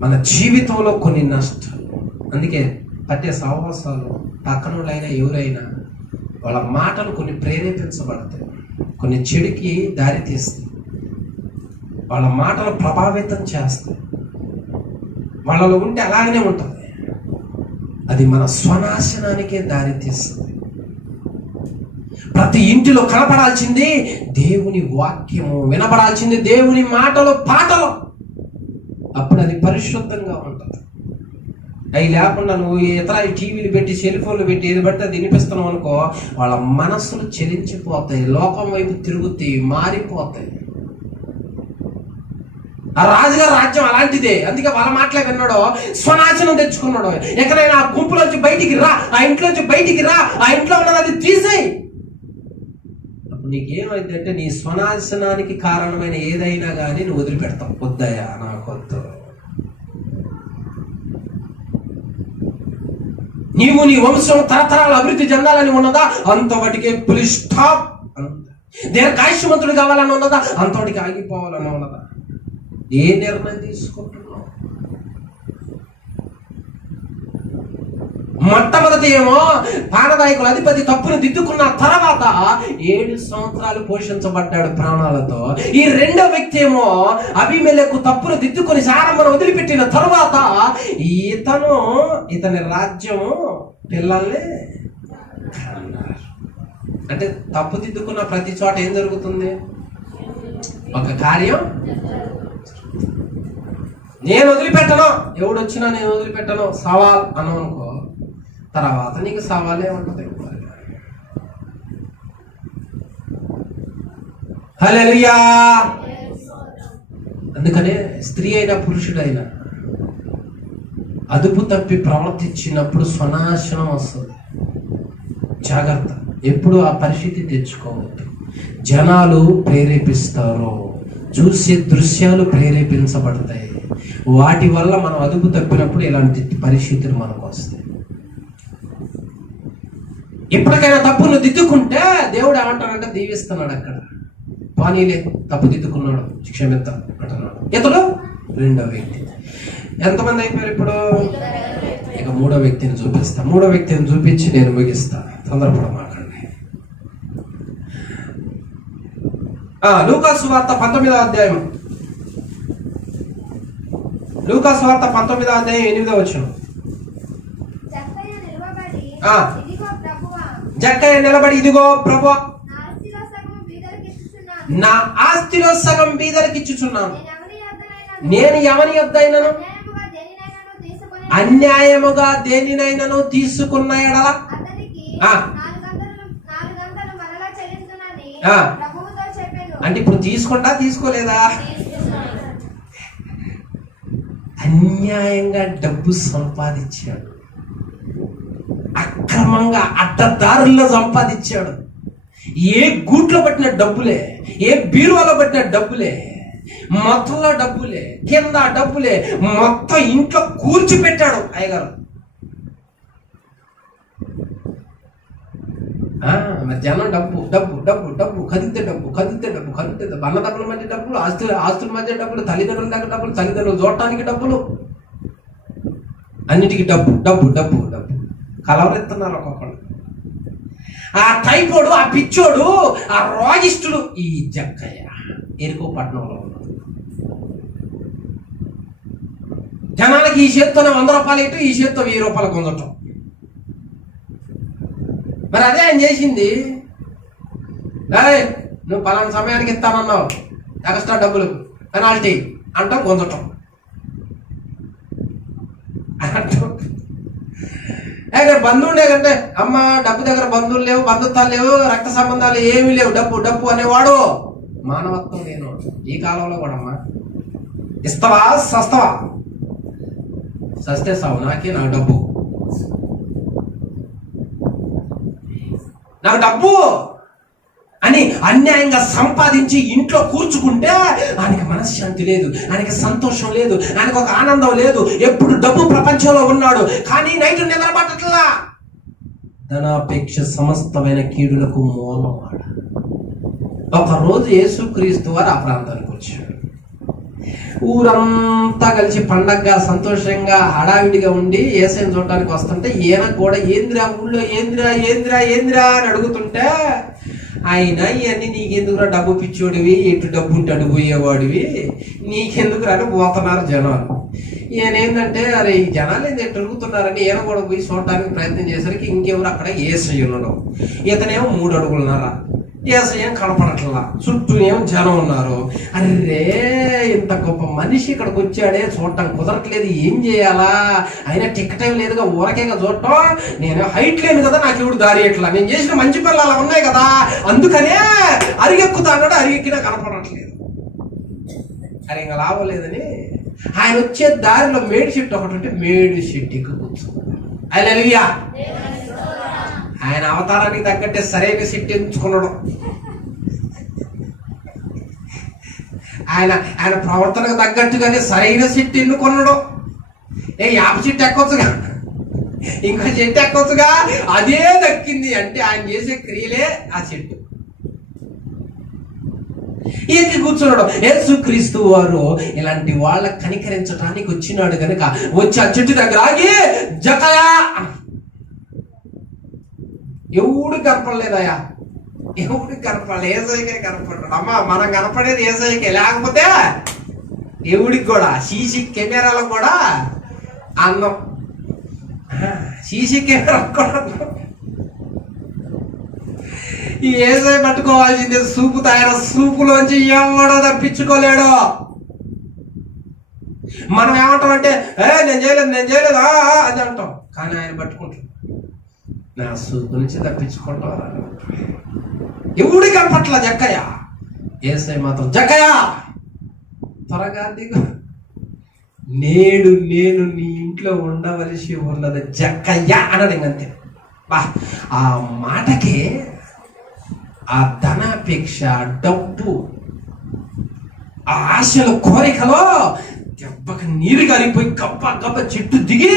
మన జీవితంలో కొన్ని నష్టాలు, అందుకే పట్టే సహవాసాలు పక్కనులైనా ఎవరైనా వాళ్ళ మాటలు కొన్ని ప్రేరేపించబడతాయి, కొన్ని చెడుకి దారి తీస్తాయి, వాళ్ళ మాటలు ప్రభావితం చేస్తాయి. వాళ్ళలో ఉంటే అలాగనే ఉంటుంది, అది మన స్వనాశనానికే దారి తీస్తుంది. ప్రతి ఇంటిలో కనపడాల్సింది దేవుని వాక్యము, వినపడాల్సింది దేవుని మాటలు, పాటలు. అప్పుడు అది పరిశుద్ధంగా ఉంటుంది. అవి లేకుండా నువ్వు ఇతర టీవీలు పెట్టి, సెల్ ఫోన్లు పెట్టి, ఏది బట్టి అది వినిపిస్తున్నావు అనుకో, వాళ్ళ మనస్సులు చెలించిపోతాయి, లోకం వైపు తిరుగుతాయి, మారిపోతాయి. ఆ రాజుగారి రాజ్యం అలాంటిదే. అందుకే వాళ్ళ మాటలే విన్నాడు, స్వనాశనం తెచ్చుకున్నాడు. ఎక్కడైనా ఆ గుంపులోంచి బయటికి రా, ఆ ఇంట్లోంచి బయటికి రా, ఆ ఇంట్లో ఉన్నది అది తీసేయి. అప్పుడు నీకేమైంది అంటే నీ స్వనాశనానికి కారణమైన ఏదైనా కానీ నువ్వు వదిలిపెడతావు. వద్దయా నాకొద్దు, నీవు నీ వంశం తరతరాలు అభివృద్ధి చెందాలని ఉన్నదా, అంతవటికే పులి స్టాప్. దీర్ఘాయుష్మంతుడు కావాలని ఉన్నదా, అంతవటికి ఆగిపోవాలని ఉన్నదా? ఏ నిర్ణయం తీసుకుంటున్నావు? మొట్టమొదటి ఏమో పానదాయకుల అధిపతి తప్పును దిద్దుకున్న తర్వాత 7 సంవత్సరాలు పోషించబడ్డాడు ప్రాణాలతో. ఈ రెండో వ్యక్తి ఏమో అబీమెలెకు తప్పును దిద్దుకుని సారమ్మను వదిలిపెట్టిన తర్వాత ఇతని రాజ్యము పిల్లల్ని అంటే తప్పు దిద్దుకున్న ప్రతి చోట ఏం జరుగుతుంది? ఒక కార్యం. నేను వదిలిపెట్టను, ఎవడొచ్చినా నేను వదిలిపెట్టను సవాల్ అను అనుకో, తర్వాత నీకు సవాలే ఉంటుంది. హల్లెలూయా. అందుకనే స్త్రీ అయినా పురుషుడైనా అదుపు తప్పి ప్రవర్తించినప్పుడు స్వనాశనం వస్తుంది. జాగ్రత్త, ఎప్పుడు ఆ పరిస్థితి తెచ్చుకోవద్దు. జనాలు ప్రేరేపిస్తారు, చూసే దృశ్యాలు ప్రేరేపించబడతాయి. వాటి వల్ల మనం అదుపు తప్పినప్పుడు ఇలాంటి పరిస్థితులు మనకు వస్తాయి. ఎప్పటికైనా తప్పును దిద్దుకుంటే దేవుడు ఏమంటాడంటే దీవిస్తున్నాడు. అక్కడ పానీలే తప్పు దిద్దుకున్నాడు, క్షమిద్దాం అంటున్నాడు. ఇతడు రెండో వ్యక్తి. ఎంతమంది అయిపోయారు ఇప్పుడు? ఇక మూడో వ్యక్తిని చూపిస్తా. మూడో వ్యక్తిని చూపించి నేను ముగిస్తా, తొందరపడమాకండి. లూకా సువార్త 19వ అధ్యాయం. లూకా సువార్త 19వ అధ్యాయం 8వ వచనం. జక్కయ్య నిలబడి, ఇదిగో ప్రభువా, నా ఆస్తిలో సగం బీదలకు ఇచ్చుచున్నాను. నేను ఎవని యొద్దైనను అన్యాయముగా దేనినైనను తీసుకున్న ఎడల అంటే ఇప్పుడు తీసుకుంటా తీసుకోలేదా? అన్యాయంగా డబ్బు సంపాదించాడు, అక్రమంగా అడ్డదారుల్లో సంపాదించాడు. ఏ గూట్లో పట్టిన డబ్బులే, ఏ బీరువాలో పట్టిన డబ్బులే, మొత్తంలో డబ్బులే, కింద డబ్బులే, మొత్తం ఇంట్లో కూర్చిపెట్టాడు అయ్యగారు. మరి జనం డబ్బు డబ్బు డబ్బు డబ్బు కదిలితే డబ్బు కదిలితే డబ్బు కదిలితే డబ్బు, అన్నదమ్ముల మధ్య డబ్బులు, ఆస్తుల మధ్య డబ్బులు, తల్లిదండ్రుల దగ్గర డబ్బులు, తల్లిదండ్రులు చూడటానికి డబ్బులు, అన్నిటికీ డబ్బు డబ్బు డబ్బు డబ్బు కలవరెత్తున్నారు ఒక్కొక్కడు. ఆ టైపోడు, ఆ పిచ్చోడు, ఆ రోగిష్టుడు ఈ జక్కయ్య ఎరుకో పట్టణంలో ఉన్నాడు. జనానికి ఈ చేత్తోనే 100 రూపాయలు ఇటు, ఈ చేత్తో 1000 రూపాయలు కొందటం. మరి అదే ఆయన చేసింది. నువ్వు పలానా సమయానికి ఇస్తానన్నావు, ఎక్స్ట్రా డబ్బులు పెనాల్టీ అంటాం, కొందటం బంధువులే కంటే అమ్మ డబ్బు దగ్గర బంధువులు లేవు, బంధుత్వాలు లేవు, రక్త సంబంధాలు ఏమీ లేవు, డబ్బు డబ్బు అనేవాడు మానవత్వం లేనివాడు. ఈ కాలంలో కూడా అమ్మా ఇస్తావా సస్తావా, సస్తే సావు, నాకే నా డబ్బు, నాకు డబ్బు అని అన్యాయంగా సంపాదించి ఇంట్లో కూర్చుకుంటే ఆయనకి మనశ్శాంతి లేదు, ఆయనకి సంతోషం లేదు, ఆయనకు ఒక ఆనందం లేదు. ఎప్పుడు డబ్బు ప్రపంచంలో ఉన్నాడు, కానీ నైట్ నిద్రపట్టట్లా. ధనాపేక్ష సమస్తమైన కీడులకు మూలవాడ. ఒకరోజు యేసుక్రీస్తు వారు ఆ ప్రాంతానికి వచ్చాడు. ఊరంతా కలిసి పండగగా సంతోషంగా హడావిడిగా ఉండి యేసయ్యను చూడటానికి వస్తుంటే ఈయన కూడా ఏంద్రా ఊళ్ళో ఏంద్రా ఏంద్రా ఏంద్రా అని అడుగుతుంటే ఆయన ఇవన్నీ నీకెందుకురా, డబ్బు పిచ్చోడివి, ఎటు డబ్బు ఉంటే అడిగిపోయేవాడివి, నీకెందుకురా అని పోతున్నారు జనాలు. ఈయన ఏంటంటే అరే ఈ జనాలు ఏంటి అడుగుతున్నారని ఈయన కూడా పోయి చూడటానికి ప్రయత్నం చేసరికి ఇంకెవరు అక్కడ యేసయ్య ఉన్నాడు. ఇతనేమో 3 అడుగులున్నారా, యేసయ్య కనపడట్లా, చుట్టూ ఏమో జనం ఉన్నారు. అరే ఇంత గొప్ప మనిషి ఇక్కడికి వచ్చాడే, చూడటం కుదరట్లేదు, ఏం చేయాలా, అయినా టికెట్ ఏం లేదుగా, ఊరకేగా చూడటం, నేను హైట్ లేను కదా, నాకు ఎవడు దారి ఎట్లా, నేను చేసిన మంచి పనులు అలా ఉన్నాయి కదా, అందుకనే అరిగెక్కుతా అన్నాడు. అరిగెక్కినా కనపడట్లేదు. అది ఇంకా లాభం లేదని ఆయన వచ్చే దారిలో మేడి చెట్టు ఒకటి ఉంటే మేడి చెట్టు ఎక్కువ కూర్చున్నాడు. హల్లెలూయా. ఆయన అవతారానికి తగ్గట్టే సరైన చెట్టు ఎంచుకున్నాడు. ఆయన ఆయన ప్రవర్తనకు తగ్గట్టుగానే సరైన చెట్టు ఎన్నుకున్నాడు. యాప చెట్టు ఎక్కొచ్చుగా, ఇంకో చెట్టు ఎక్కొచ్చుగా, అదే దక్కింది. అంటే ఆయన చేసే క్రియలే ఆ చెట్టు ఎక్కి కూర్చున్నాడు. యేసుక్రీస్తు వారు ఇలాంటి వాళ్ళ కనికరించడానికి వచ్చినాడు కనుక వచ్చి ఆ చెట్టు దగ్గర ఆగి జకయా. ఎవడు కనపడలేదయా, ఎవడు కనపడలేదు, ఏసైకే కనపడ్డాడు. అమ్మా మనం కనపడేది ఏసైకే, లేకపోతే ఎవడికి కూడా సీసీ కెమెరాలకు కూడా అందం, సీసీ కెమెరాలకు కూడా ఈ ఏసై పట్టుకోవాల్సిందే. సూపు తయారు, సూపులోంచి ఎవడో తప్పించుకోలేడు. మనం ఏమంటామంటే నేను చేయలేదు అది అంటాం. కానీ ఆయన పట్టుకుంటాం, నా సూపు నుంచి తప్పించుకుంటాం. ఎవడి కనపట్ల జక్కయ్య, ఏసై మాత్రం జక్కయ్య త్వరగా దిగు, నేను నీ ఇంట్లో ఉండవలసి ఉన్నది జక్కయ్య అన్నాడు. ఇంకంతే. బా ఆ మాటకి ఆ ధనాపేక్ష, డబ్బు, ఆ ఆశల కోరికలో దెబ్బకి నీరు గారిపోయి గబ్బ చెట్టు దిగి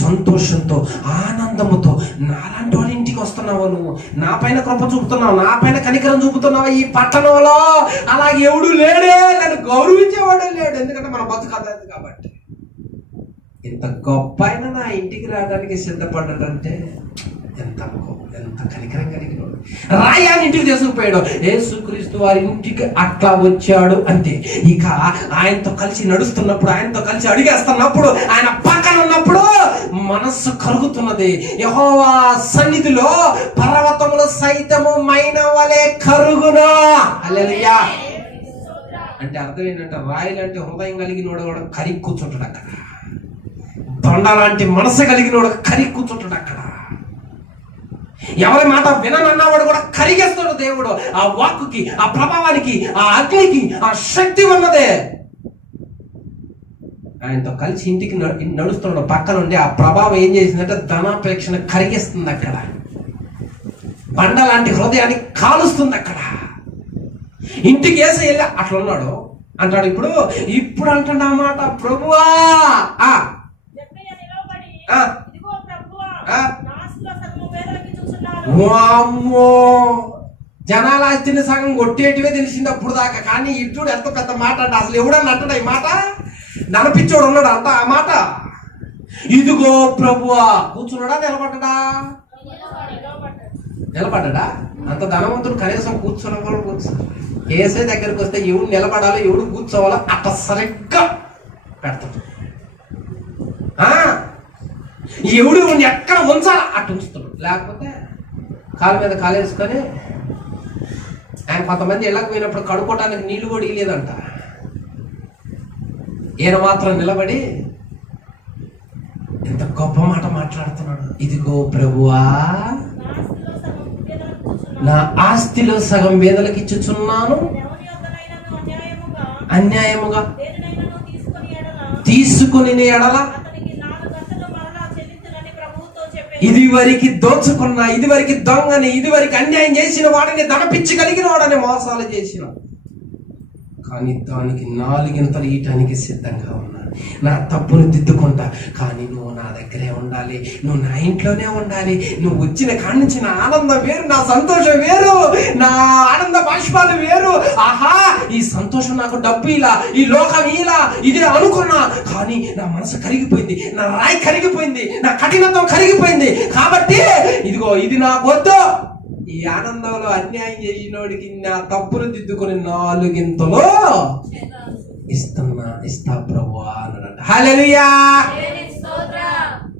సంతోషంతో ఆనందముతో నాలాంటి వాళ్ళ ఇంటికి వస్తున్నావు, నువ్వు నా పైన కృప చూపుతున్నావు, నా పైన కనికరం చూపుతున్నావు. ఈ పట్టణంలో అలాగే ఎవడు లేడే, నన్ను గౌరవించేవాడే లేడు. ఎందుకంటే మన బతుకదు కాబట్టి. ఇంత గొప్ప అయినా నా ఇంటికి రావడానికి సిద్ధపడ్డాడంటే ఎంత కనికరం కలిగినాడు. రాయాన్ని ఇంటికి తీసుకుపోయాడు. యేసుక్రీస్తు వారి ఇంటికి అట్లా వచ్చాడు అంతే. ఇక ఆయనతో కలిసి నడుస్తున్నప్పుడు, ఆయనతో కలిసి అడిగేస్తున్నప్పుడు, ఆయన పక్కన ఉన్నప్పుడు మనస్సు కరుగుతున్నది. యెహోవా సన్నిధిలో పర్వతములు సైతము మైన వలె కరుగును. హల్లెలూయా. అంటే అర్థం ఏంటంటే రాయిలంటే హృదయం కలిగినోడు కూడా కరిగి కూర్చుంటాడు అక్కడ. బండ లాంటి మనసు కలిగినోడు కరిగి కూర్చుంటాడు అక్కడ. ఎవరి మాట విననన్నవాడు కూడా కరిగేస్తాడు దేవుడు. ఆ వాక్కుకి, ఆ ప్రభావానికి, ఆ అగ్నికి ఆ శక్తి ఉన్నదే. ఆయనతో కలిసి ఇంటికి నడుస్తున్నాడు పక్కన ఉండి ఆ ప్రభావం ఏం చేసిందంటే ధనాపేక్షను కరిగిస్తుంది అక్కడ. బండ లాంటి హృదయాన్ని కాలుస్తుంది అక్కడ. ఇంటికి వేసి వెళ్ళి అట్లా ఉన్నాడు అంటాడు. ఇప్పుడు అంటాడు ఆ మాట, ప్రభువా వామ్మో, జనాల ఆస్తిని సగం కొట్టేటివే తెలిసింది అప్పుడు దాకా. కానీ ఇటు ఎంత పెద్ద మాట అంటే అసలు ఎవడన్నా అంటాడా ఈ మాట? ననపిచ్చోడు ఉన్నాడు అంట ఆ మాట. ఇదిగో ప్రభువా. కూర్చున్నాడా నిలబడ్డా? నిలబడ్డా. అంత ధనవంతుడు కనీసం కూర్చున్న వాళ్ళు కూర్చున్నారు. ఏసై దగ్గరికి వస్తే ఎవడు నిలబడాలో ఎవడు కూర్చోవాలో అట్ట సరిగ్గా పెడతాడు. ఎవడు ఎక్కడ ఉంచాలా అట్టు ఉంచుతాడు. లేకపోతే కాలు మీద కాలేసుకొని ఆయన కొంతమంది ఇళ్ళకి పోయినప్పుడు కడుక్కోవడానికి నీళ్లు కూడా ఇలేదంట. ఈయన మాత్రం నిలబడి ఎంత గొప్ప మాట మాట్లాడుతున్నాడు. ఇదిగో ప్రభువా, నా ఆస్తిలో సగం పేదలకు ఇచ్చుచున్నాను, అన్యాయముగా తీసుకుని ఎడల ఇదివరకు దోచుకున్న, ఇదివరకు దొంగని, ఇదివరకు అన్యాయం చేసిన వాడిని ధనపిచ్చి కలిగిన వాడని మోసాలు చేసిన, కానీ దానికి 4 గింతలు ఇయటానికి సిద్ధంగా ఉన్నా. నా తప్పును దిద్దుకుంటా, కానీ నువ్వు నా దగ్గరే ఉండాలి, నువ్వు నా ఇంట్లోనే ఉండాలి. నువ్వు వచ్చిన కాడి నుంచి నా ఆనందం వేరు, నా సంతోషం వేరు, నా ఆనంద బాష్పాలు వేరు. ఆహా, ఈ సంతోషం నాకు డబ్బు ఇలా, ఈ లోకం ఇలా, ఇదే అనుకున్నా. కానీ నా మనసు కరిగిపోయింది, నా రాయి కరిగిపోయింది, నా కఠినత్వం కరిగిపోయింది. కాబట్టి ఇదిగో ఇది నాకు వద్దు. ఈ ఆనందంలో అన్యాయం చేసినోడికి నా తప్పును దిద్దుకుని 4 గింతలు ఇస్తా ప్రభువా అన్నాడంట. హల్లెలూయా.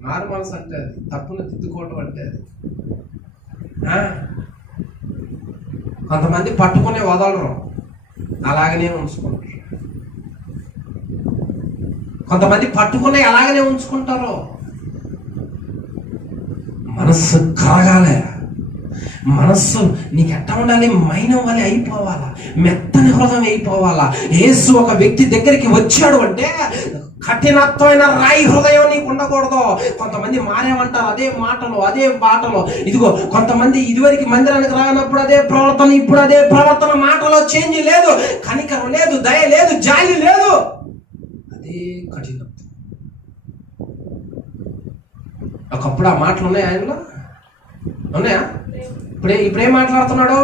మారు మనసు అంటే తప్పును దిద్దుకోవటం అంటే. కొంతమంది పట్టుకునే వదలరు, అలాగనే ఉంచుకుంటారు. కొంతమంది పట్టుకునే అలాగనే ఉంచుకుంటారు. మనస్సు కరగాలే, మనస్సు నీకు ఎట్లా ఉండాలి? మైనం వల్ల అయిపోవాలా, మెత్తని హృదయం అయిపోవాలా. యేసు ఒక వ్యక్తి దగ్గరికి వచ్చాడు అంటే కఠినత్వమైన రాయి హృదయం నీకు ఉండకూడదు. కొంతమంది మారేమంటారు, అదే మాటలు అదే బాటలు. ఇదిగో కొంతమంది ఇదివరకు మందిరానికి రానప్పుడు అదే ప్రవర్తన, ఇప్పుడు అదే ప్రవర్తన. మాటలో చేంజ్ లేదు, కనికరం లేదు, దయ లేదు, జాలి లేదు, అదే కఠినత్వం. ఒకప్పుడు ఆ మాటలు ఉన్నాయా ఆయనలో? ఉన్నాయా? ఇప్పుడేం మాట్లాడుతున్నాడు?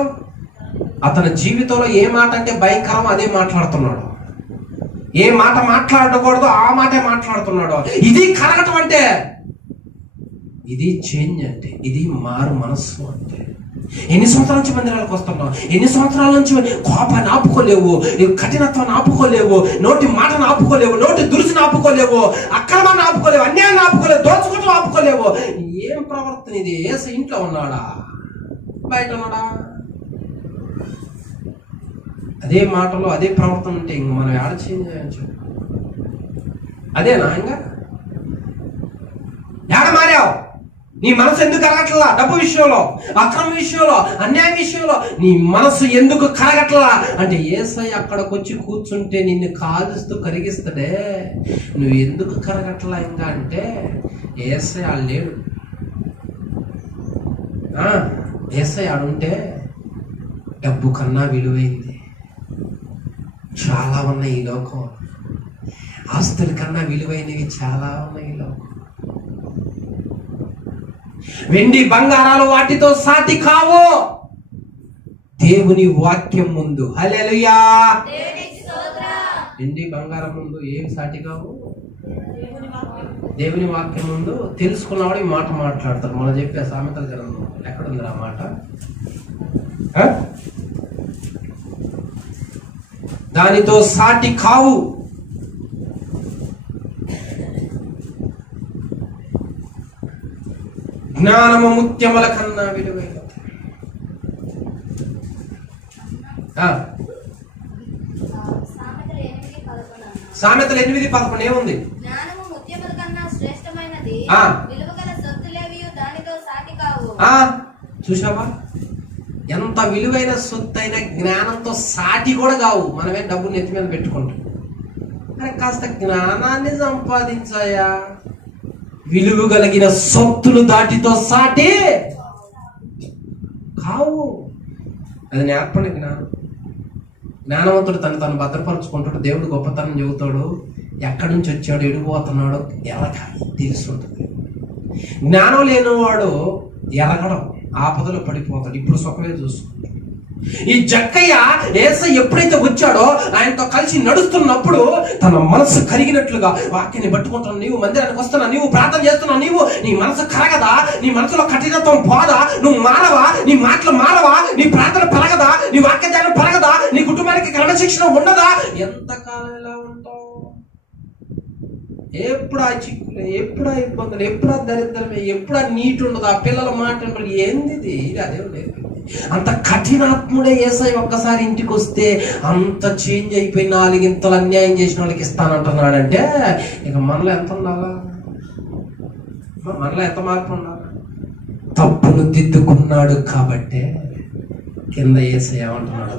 అతని జీవితంలో ఏ మాట అంటే భయంకరం అదే మాట్లాడుతున్నాడు. ఏ మాట మాట్లాడకూడదు ఆ మాటే మాట్లాడుతున్నాడు. ఇది కరగటం అంటే, ఇది చేంజ్ అంటే, ఇది మారు మనస్సు అంటే. ఎన్ని సంవత్సరాల నుంచి మందిరాలకు వస్తున్నావు? ఎన్ని సంవత్సరాల నుంచి కోపాన్ని ఆపుకోలేవు, కఠినత్వాన్ని ఆపుకోలేవు, నోటి మాటను ఆపుకోలేవు, నోటి దురుసుని ఆపుకోలేవు, అక్రమాన్ని ఆపుకోలేవు, అన్యాయాన్ని ఆపుకోలేవు, దోచుకుంటూ ఆపుకోలేవు. ఏం ప్రవర్తన ఇది? యేసు ఇంట్లో ఉన్నాడా, బయట ఉన్నాడా? అదే మాటలు అదే ప్రవర్తన ఉంటే ఇంక మనం యాడ చేంజ్ చేయొచ్చు? అదేనా? ఇంకా యాడ మారావు? నీ మనసు ఎందుకు కరగట్లా? డబ్బు విషయంలో, అక్రమ విషయంలో, అన్యాయం విషయంలో నీ మనసు ఎందుకు కరగట్లా అంటే యేసయ్య అక్కడికి వచ్చి కూర్చుంటే నిన్ను కాలుస్తూ కరిగిస్తాడే. నువ్వు ఎందుకు కరగట్లా ఇంకా అంటే యేసయ్య లేడు. యేసయ్య ఆడుంటే డబ్బు కన్నా విలువైంది చాలా ఉన్నాయి ఈ లోకం. ఆస్తుల కన్నా విలువైనవి చాలా ఉన్నాయి ఈ లోకం. వెండి బంగారాలు వాటితో సాటి కావు దేవుని వాక్యం ముందు. హల్లెలూయా. వెండి బంగారం ముందు ఏమి సాటి కావు? దేవుని వాక్యం ముందు. తెలుసుకున్నవాడు ఈ మాట మాట్లాడతారు. మనం చెప్పే సామెతల గ్రంథం ఎక్కడుంది ఆ మాట? దానితో సాటి కావు. జ్ఞానము ముత్యముల కన్నా విలువైనది. సామెతలు 8:11 ఏముంది? చూసావా ఎంత విలువైన సొత్తు అయినా జ్ఞానంతో సాటి కూడా కావు. మనమే డబ్బు నెత్తి మీద పెట్టుకుంటాం. అరే కాస్త జ్ఞానాన్ని సంపాదించాయా. విలువ కలిగిన సొత్తులు దాటితో సాటి కావు. అది నేర్పండి. జ్ఞానవంతుడు తను భద్రపరుచుకుంటాడు. దేవుడు గొప్పతనం చెబుతాడు. ఎక్కడి నుంచి వచ్చాడు, ఎడిపోతున్నాడు ఎలా తెలుస్తుంటుంది. జ్ఞానం లేనివాడు ఎరగడం, ఆపదలో పడిపోతాడు. ఇప్పుడు సుఖమే చూసుకుంటాడు. ఈ జక్కయ్య యేసయ్య ఎప్పుడైతే వచ్చాడో ఆయనతో కలిసి నడుస్తున్నప్పుడు తన మనసు కరిగినట్లుగా వాక్యాన్ని పట్టుకుంటున్నావు. నీవు మందిరానికి వస్తున్నావు, నీవు ప్రార్థన చేస్తున్నావు, నీ మనసు కరగదా? నీ మనసులో కఠినత్వం పోదా? నువ్వు మారవా? నీ మాటలు మారవా? నీ ప్రార్థన పెరగదా? నీ వాక్యజ్ఞానం పెరగదా? నీ కుటుంబానికి క్రమశిక్షణ ఉండదా? ఎంతకాలం ఇలా ఉంటావు? ఎప్పుడా చిక్కులే, ఎప్పుడా ఇబ్బందులు, ఎప్పుడా దరిద్రమే, ఎప్పుడా నీటి ఉండదు, ఆ పిల్లల మాట ఉండదు. ఏంది ఇది? అదే నేర్పింది. అంత కఠినాత్ముడే యేసయ్య ఒక్కసారి ఇంటికి వస్తే అంత చేంజ్ అయిపోయి 4 ఇంతలు అన్యాయం చేసిన వాళ్ళకి ఇస్తానంటున్నాడంటే ఇక మనలో ఎంత ఉండాలా? మనలో ఎంత మార్పు ఉండాలా? తప్పును దిద్దుకున్నాడు కాబట్టే కింద యేసయ్య ఏమంటున్నాడు?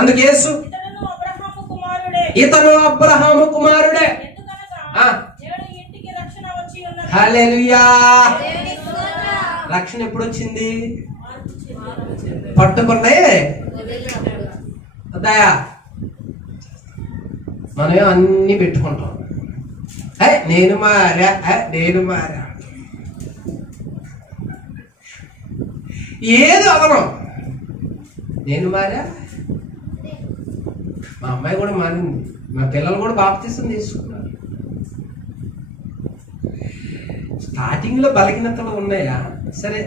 అందుకు యేసు ఇతను అబ్రహాము కుమారుడే. హల్లెలూయా. రక్షణ ఎప్పుడు వచ్చింది? పట్టుకున్నాయి దయా. మనం అన్ని పెట్టుకుంటాం. నేను మారా, నేను మారా, ఏదో అవనం. నేను మారా, మా అమ్మాయి కూడా మారింది, మా పిల్లలు కూడా బాప్తిసం తీసుకున్నారు. స్టార్టింగ్ లో బలహీనతలు ఉన్నాయా? సరే,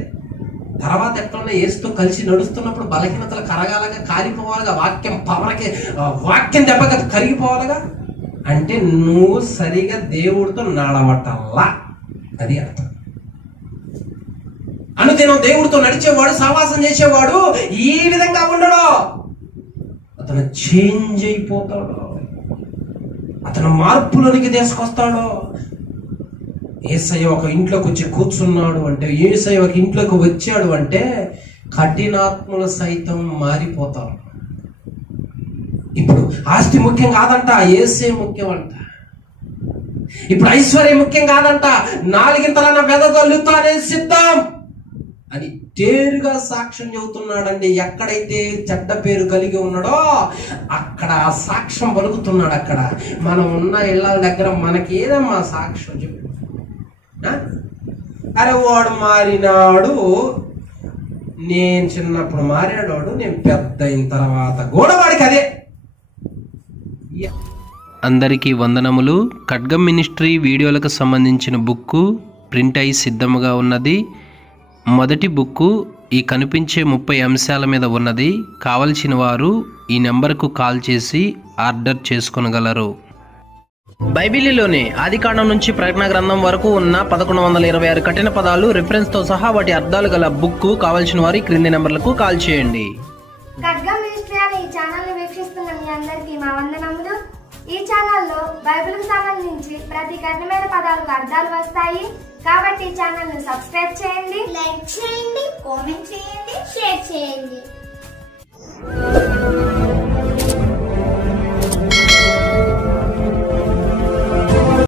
తర్వాత ఎట్లా యేసుతో కలిసి నడుస్తున్నప్పుడు బలహీనతలు కరగాలగా, కాలిపోవాలిగా, వాక్యం పవరకి, వాక్యం దెబ్బగా కరిగిపోవాలిగా. అంటే నువ్వు సరిగా దేవుడితో నడవటల్లా, అది అర్థం. అనుదినం దేవుడితో నడిచేవాడు, సహవాసం చేసేవాడు ఈ విధంగా ఉండడు. అతను చేంజ్ అయిపోతాడు, అతను మార్పులోనికి తీసుకొస్తాడు. యేసయ్య ఒక ఇంట్లోకి వచ్చి కూర్చున్నాడు అంటే, యేసయ్య ఒక ఇంట్లోకి వచ్చాడు అంటే కఠినాత్ములు సైతం మారిపోతారు. ఇప్పుడు ఆస్తి ముఖ్యం కాదంట, యేసే ముఖ్యం అంట. ఇప్పుడు ఐశ్వర్యం ముఖ్యం కాదంట, 4 ఇంతలన్న వెదగలుగుతానే సిద్ధం అని తేరుగా సాక్ష్యం చెబుతున్నాడండి. ఎక్కడైతే చెడ్డ పేరు కలిగి ఉన్నాడో అక్కడ ఆ సాక్ష్యం పలుకుతున్నాడు. అక్కడ మనం ఉన్న ఇళ్ళ దగ్గర మనకి ఏదమ్మా సాక్ష్యం చెప్పు? అరే వాడు మారినాడు, నేను చిన్నప్పుడు మారాడు, నేను పెద్ద అయిన తర్వాత కూడా వాడికి అదే. అందరికీ వందనములు. ఖడ్గం మినిస్ట్రీ వీడియోలకు సంబంధించిన బుక్కు ప్రింట్ అయి సిద్ధముగా ఉన్నది. మొదటి బుక్కు ఈ కనిపించే 30 అంశాల మీద ఉన్నది. కావలసిన వారు ఈ నెంబర్కు కాల్ చేసి ఆర్డర్ చేసుకొనగలరు. బైబిలులోని ఆదికాండం నుంచి ప్రకటన గ్రంథం వరకు ఉన్న 1126 కఠిన పదాలు రిఫరెన్స్ తో సహా వాటి అర్థాలు గల బుక్కు కావలసిన వారి క్రింది నెంబర్లకు కాల్ చేయండి. ఖడ్గం మినిస్ట్రీ అనే ఈ ఛానల్ ని వీక్షిస్తున్న మీ అందరికీ మా వందనములు. ఈ ఛానల్లో బైబిల్కి సంబంధించి ప్రతి కఠినమైన పదాలకు అర్థాలు వస్తాయి. కాబట్టి ఈ ఛానల్ ను సబ్స్క్రైబ్ చేయండి, లైక్ చేయండి, కామెంట్ చేయండి, షేర్ చేయండి.